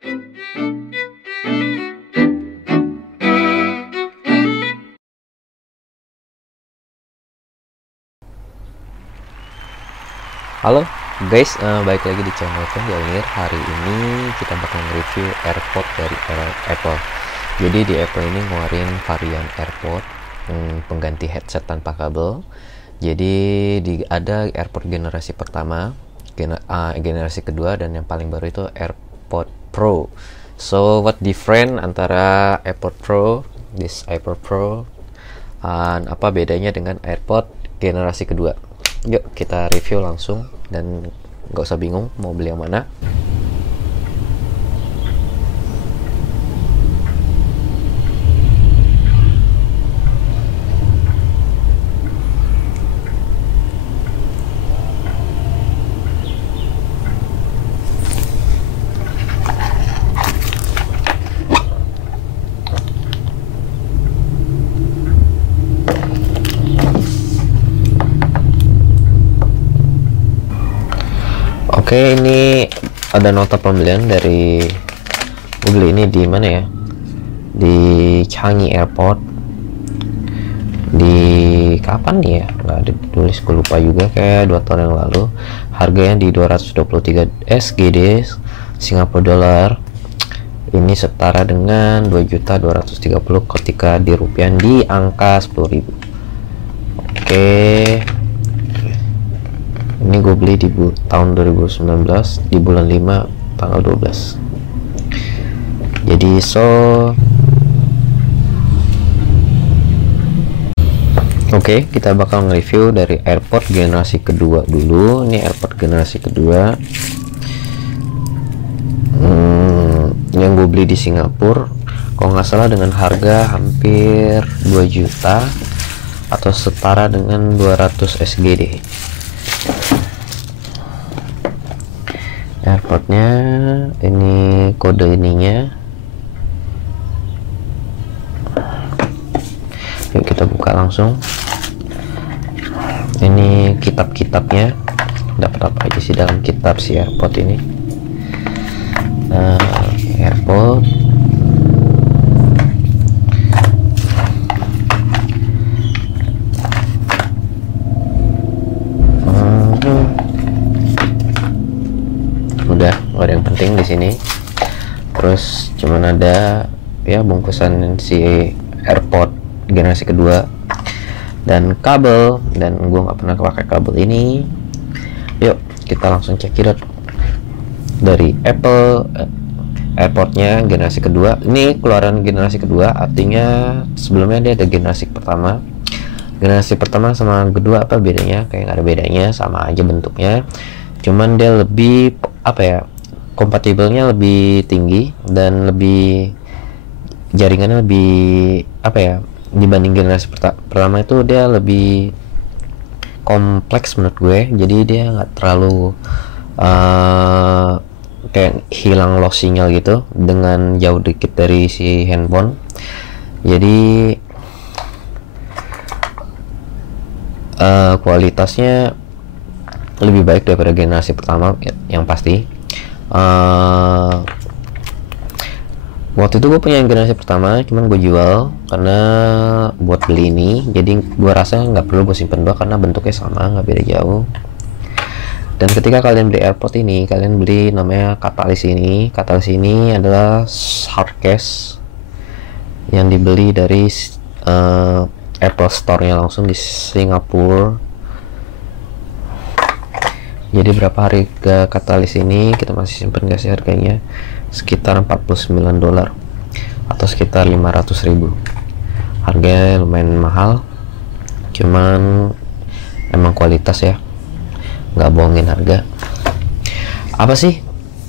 Halo guys, balik lagi di channel Penggalir. Hari ini kita bakal nge-review AirPod dari Apple. Jadi di Apple ini ngeluarin varian AirPod pengganti headset tanpa kabel. Jadi ada AirPod generasi pertama, generasi kedua, dan yang paling baru itu AirPod Pro. So what different antara AirPod Pro, AirPod Pro, dan apa bedanya dengan AirPod generasi kedua? Yuk kita review langsung, dan nggak usah bingung mau beli yang mana. Oke, ini ada nota pembelian dari gue beli ini di mana ya? Di Changi Airport. Di kapan nih ya? Nggak ditulis, gue lupa juga, kayak 2 tahun yang lalu. Harganya di 223 SGD Singapura dolar. Ini setara dengan 2.230 ketika dirupiah di angka 10.000. Oke. Ini gue beli di tahun 2019 di bulan 5 tanggal 12. Jadi Oke, kita bakal nge-review dari AirPod generasi kedua dulu. Ini AirPod generasi kedua yang gue beli di Singapura, kalau nggak salah dengan harga hampir 2 juta atau setara dengan 200 SGD. AirPodnya ini, kode ininya. Yuk kita buka langsung. Ini kitab-kitabnya, dapat apa aja sih dalam kitab si AirPod ini. AirPod udah gak ada yang penting di sini. Terus cuman ada ya bungkusan si AirPod generasi kedua dan kabel, dan gue nggak pernah pakai kabel ini. Yuk kita langsung cekidot dari Apple. AirPodnya generasi kedua, ini keluaran generasi kedua, artinya sebelumnya dia ada generasi pertama. Generasi pertama sama kedua apa bedanya? Kayak nggak ada bedanya, sama aja bentuknya, cuman dia lebih apa ya, kompatibelnya lebih tinggi dan lebih jaringannya lebih apa ya, dibanding generasi pertama itu dia lebih kompleks menurut gue. Jadi dia nggak terlalu kayak hilang loss sinyal gitu dengan jauh dikit dari si handphone. Jadi kualitasnya lebih baik daripada generasi pertama yang pasti. Waktu itu gue punya yang generasi pertama, cuman gue jual karena buat beli ini. Jadi gue rasa nggak perlu gue simpen dua karena bentuknya sama, nggak beda jauh. Dan ketika kalian beli AirPod ini, kalian beli namanya Catalyst ini. Catalyst ini adalah hard case yang dibeli dari Apple Store-nya langsung di Singapura. Jadi berapa harga Catalyst ini kita masih simpen gak sih harganya? Sekitar 49 dolar atau sekitar 500.000. Harganya lumayan mahal, cuman emang kualitas ya, nggak bohongin harga. Apa sih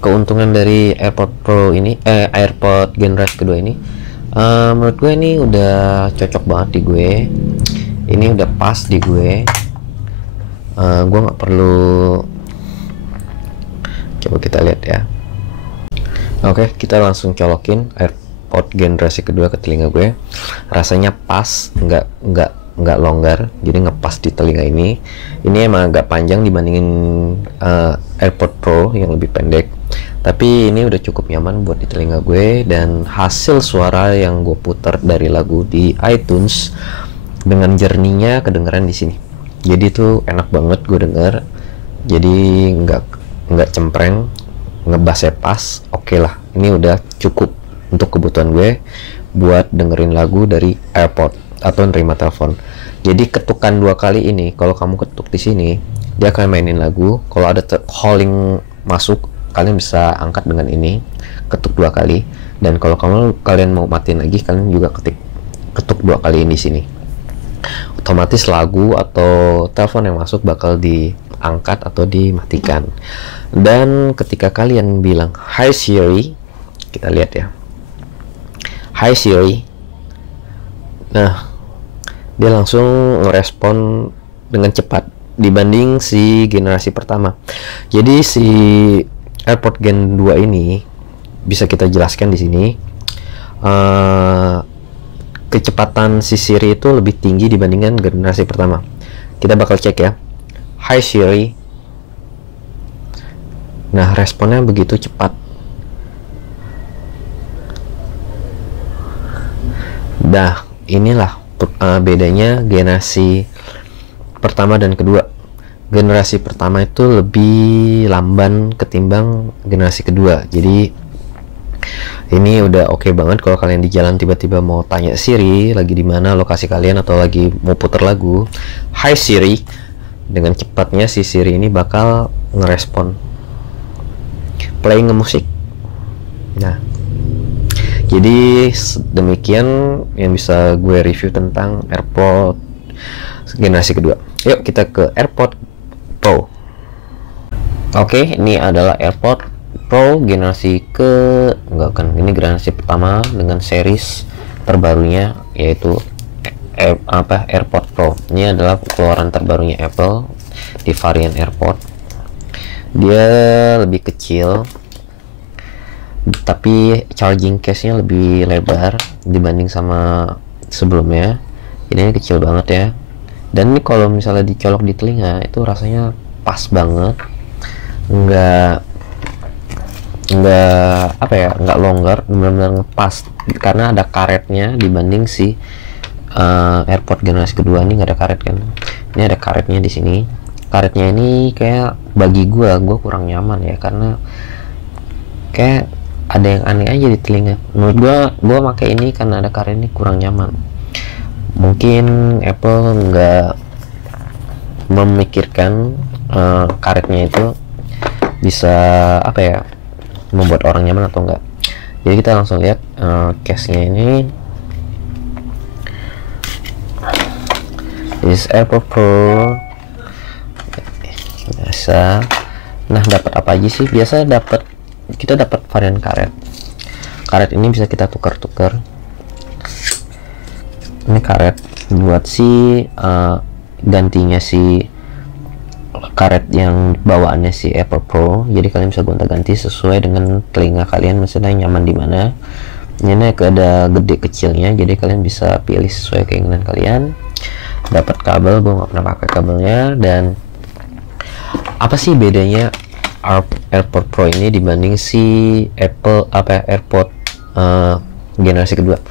keuntungan dari AirPod Pro ini, AirPod generasi kedua ini? Menurut gue ini udah cocok banget di gue. Ini udah pas di gue. Gue nggak perlu, coba kita lihat ya. Oke, kita langsung colokin AirPod generasi kedua ke telinga gue. Rasanya pas, nggak longgar, jadi ngepas di telinga ini. Ini emang agak panjang dibandingin AirPod Pro yang lebih pendek, Tapi ini udah cukup nyaman buat di telinga gue, dan hasil suara yang gue putar dari lagu di iTunes dengan jernihnya kedengeran di sini. Jadi tuh enak banget gue denger. Jadi nggak cempreng, ngebassnya pas, oke lah. Ini udah cukup untuk kebutuhan gue buat dengerin lagu dari AirPod atau nerima telepon. Jadi ketukan 2 kali ini, kalau kamu ketuk di sini, dia akan mainin lagu. Kalau ada calling masuk, kalian bisa angkat dengan ini, ketuk 2 kali. Dan kalau kalian mau matiin lagi, kalian juga ketuk 2 kali ini di sini. Otomatis lagu atau telepon yang masuk bakal diangkat atau dimatikan. Dan ketika kalian bilang "Hi Siri", kita lihat ya, "Hi Siri", nah dia langsung ngerespon dengan cepat dibanding si generasi pertama. Jadi si AirPod Gen 2 ini bisa kita jelaskan di sini, kecepatan si Siri itu lebih tinggi dibandingkan generasi pertama. Kita bakal cek ya. "Hi Siri". Nah, responnya begitu cepat. Nah, inilah bedanya generasi pertama dan kedua. Generasi pertama itu lebih lamban ketimbang generasi kedua. Jadi ini udah oke banget kalau kalian di jalan tiba-tiba mau tanya Siri lagi di mana lokasi kalian, atau lagi mau putar lagu, "Hi Siri", dengan cepatnya si Siri ini bakal ngerespon playing musik. Nah, jadi demikian yang bisa gue review tentang AirPod generasi kedua. Yuk kita ke AirPod Pro. Oke, ini adalah AirPod Pro generasi ini generasi pertama dengan series terbarunya, yaitu AirPod Pro. Ini adalah keluaran terbarunya Apple di varian AirPod. Dia lebih kecil, tapi charging case-nya lebih lebar dibanding sama sebelumnya. Ini kecil banget ya. Dan ini kalau misalnya dicolok di telinga itu rasanya pas banget, nggak longgar, benar-benar ngepas, karena ada karetnya dibanding si AirPod generasi kedua. Ini nggak ada karet kan, ini ada karetnya di sini. Karetnya ini kayak bagi gue kurang nyaman ya, karena kayak ada yang aneh aja di telinga. Menurut gue pakai ini karena ada karet ini kurang nyaman. Mungkin Apple nggak memikirkan karetnya itu bisa membuat orang nyaman atau enggak. Jadi kita langsung lihat case-nya ini. This AirPod Pro biasa. Nah, dapat apa aja sih? Biasa kita dapat varian karet. Karet ini bisa kita tukar-tukar. Ini karet buat gantinya si karet yang bawaannya si AirPod Pro. Jadi kalian bisa gonta-ganti sesuai dengan telinga kalian, misalnya nyaman di mana. Ini ada gede kecilnya, jadi kalian bisa pilih sesuai keinginan kalian. Dapat kabel, gue nggak pernah pakai kabelnya. Dan apa sih bedanya AirPod Pro ini dibanding si AirPod generasi kedua?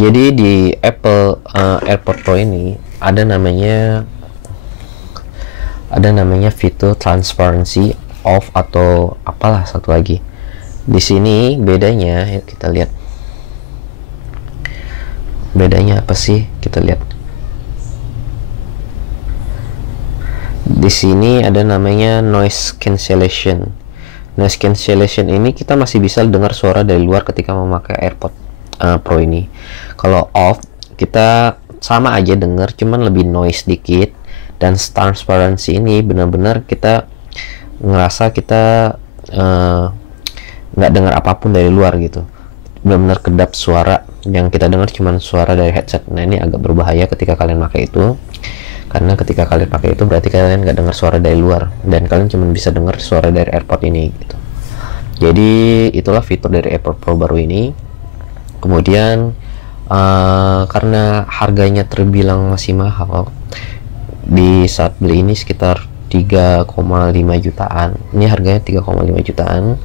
Jadi di Apple AirPod Pro ini ada namanya fitur transparency off atau apalah satu lagi. Di sini bedanya, yuk kita lihat. Bedanya apa sih? Kita lihat. Di sini ada namanya noise cancellation. Noise cancellation ini kita masih bisa dengar suara dari luar ketika memakai AirPod Pro ini. Kalau off, kita sama aja dengar, cuman lebih noise dikit. Dan transparency ini benar-benar kita ngerasa kita nggak dengar apapun dari luar gitu. Benar-benar kedap suara yang kita dengar cuman suara dari headset. Nah, ini agak berbahaya ketika kalian pakai itu, karena ketika kalian pakai itu berarti kalian nggak dengar suara dari luar, dan kalian cuma bisa dengar suara dari AirPod ini gitu. Jadi itulah fitur dari AirPod Pro baru ini. Kemudian karena harganya terbilang masih mahal, di saat beli ini sekitar 3,5 jutaan. Ini harganya 3,5 jutaan.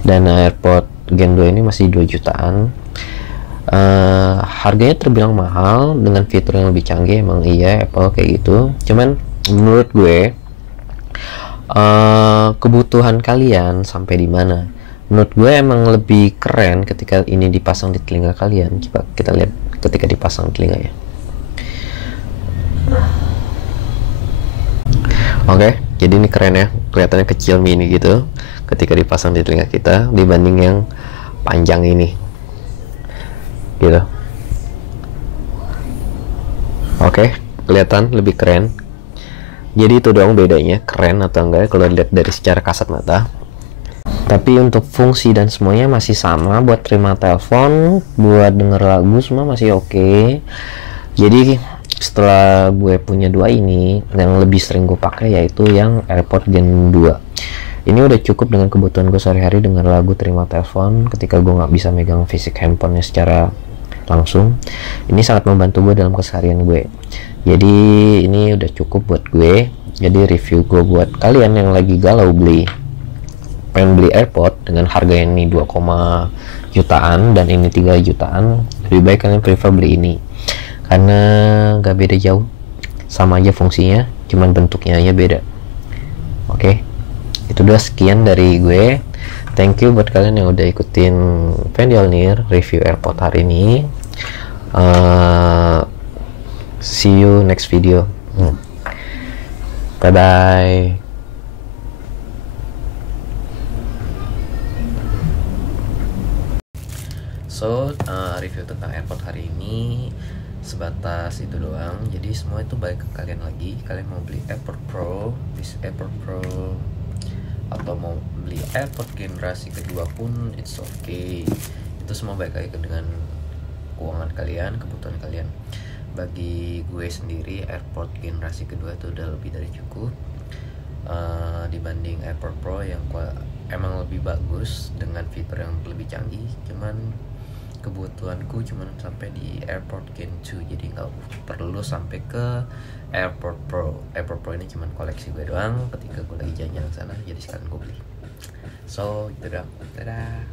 Dan AirPod Gen 2 ini masih 2 jutaan. Harganya terbilang mahal dengan fitur yang lebih canggih, emang iya Apple kayak gitu. Cuman menurut gue kebutuhan kalian sampai di mana. Menurut gue emang lebih keren ketika ini dipasang di telinga kalian. Coba kita lihat ketika dipasang di telinga ya. Oke, jadi ini keren ya, kelihatannya kecil mini gitu ketika dipasang di telinga kita dibanding yang panjang ini gitu. Oke, kelihatan lebih keren. Jadi itu doang bedanya, keren atau enggak kalau lihat dari secara kasat mata. Tapi untuk fungsi dan semuanya masih sama, buat terima telepon, buat denger lagu semua masih oke. Jadi setelah gue punya dua ini, yang lebih sering gue pakai yaitu yang AirPod Gen 2. Ini udah cukup dengan kebutuhan gue sehari-hari denger lagu, terima telepon ketika gue nggak bisa megang fisik handphonenya secara langsung. Ini sangat membantu gue dalam keseharian gue. Jadi ini udah cukup buat gue. Jadi review gue buat kalian yang lagi galau pengen beli AirPod dengan harga ini 2, jutaan dan ini 3 jutaan, lebih baik kalian prefer beli ini karena gak beda jauh, sama aja fungsinya, cuman bentuknya aja beda. Oke, itu udah sekian dari gue. Thank you buat kalian yang udah ikutin Vendialnir review AirPod hari ini. See you next video. Bye bye. So, review tentang AirPod hari ini sebatas itu doang. Jadi semua itu balik ke kalian lagi. Kalian mau beli AirPod Pro, atau mau beli AirPod generasi kedua pun it's okay. Itu semua balik lagi dengan keuangan kalian, kebutuhan kalian. Bagi gue sendiri AirPod generasi kedua itu udah lebih dari cukup dibanding AirPod Pro yang emang lebih bagus dengan fitur yang lebih canggih. Cuman kebutuhanku cuman sampai di AirPod Gen 2, jadi nggak perlu sampai ke AirPod Pro. AirPod Pro ini cuman koleksi gue doang ketika gue lagi jalan-jalan sana, jadi sekarang gue beli. So itu doang. Dadah.